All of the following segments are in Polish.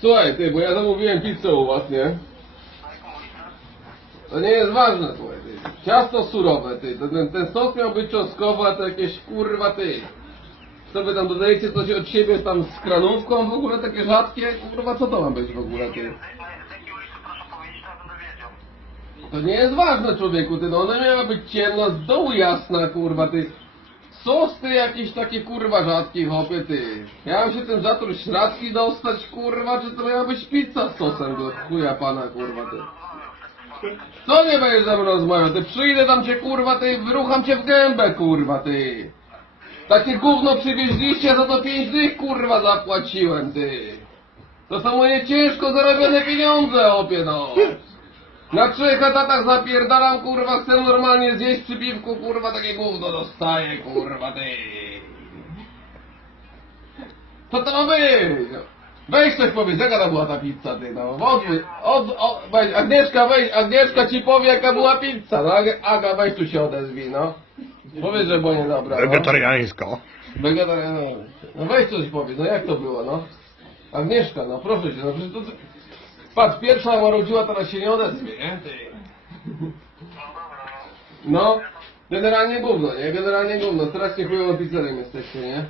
Słuchaj, ty, bo ja zamówiłem pizzę u was, nie? To nie jest ważne, słuchaj, ty. Ciasto surowe, ty. Ten, ten sos miał być czosnkowy, a to jakieś kurwa, ty. Co wy tam dodajecie coś od siebie tam z kranówką w ogóle, takie rzadkie? Kurwa, co to ma być w ogóle, ty? To nie jest ważne, człowieku, ty. No ona miała być ciemna, z dołu jasna, kurwa, ty. Sos ty jakiś taki kurwa rzadki, hopie ty. Miałem się ten zator śradzki dostać, kurwa, czy to miała być pizza z sosem do chuja pana, kurwa, ty. Co nie będziesz ze mną rozmawiał? Ty przyjdę tam cię, kurwa, ty, wyrucham cię w gębę, kurwa, ty. Takie gówno przywieźliście, za to pięć dych, kurwa, zapłaciłem, ty. To są moje ciężko zarobione pieniądze, opie, no. Na trzech etatach zapierdalam, kurwa, chcę normalnie zjeść przy piwku, kurwa, takie gówno dostaję, kurwa, ty. Co to ma być? Weź coś powiedz, jaka to była ta pizza, ty, no. Od, od, od, weź, Agnieszka, weź, Agnieszka ci powie, jaka była pizza, no. Ag- Aga, weź tu się odezwij, no. Powiedz, że było niedobra, no. Wegetariańsko. Wegetarian, no. no weź coś powiedz, no jak to było, no? Agnieszka, no proszę cię, no przecież to... Patrz, pierwsza marudziła, teraz się nie odezwie, nie? No, generalnie gówno, nie? Generalnie gówno, strasznie chujową pizzerem jesteście, nie?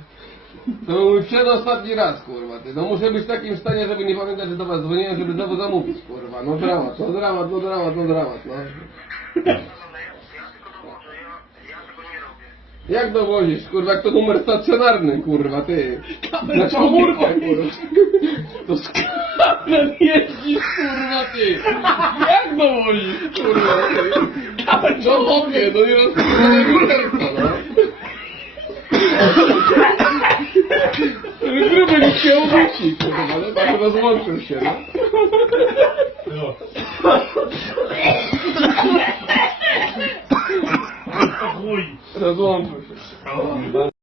To był mój przedostatni raz, kurwa, ty. No muszę być w takim stanie, żeby nie pamiętać, że do was dzwoniłem, żeby znowu zamówić, kurwa. No dramat, no dramat, no dramat, no dramat, no. Jak dowozisz, kurwa, jak to numer stacjonarny, kurwa, ty. Na komórkę, kurwa. To skaner jeździsz, kurwa, ty. Jak dowozisz, kurwa, ty. No chłopie, no nie rozpoznane numerka, no. Gruby mi się obróci, kurwa, ale tak rozłączył się, no. Chuj. Rozłączył się.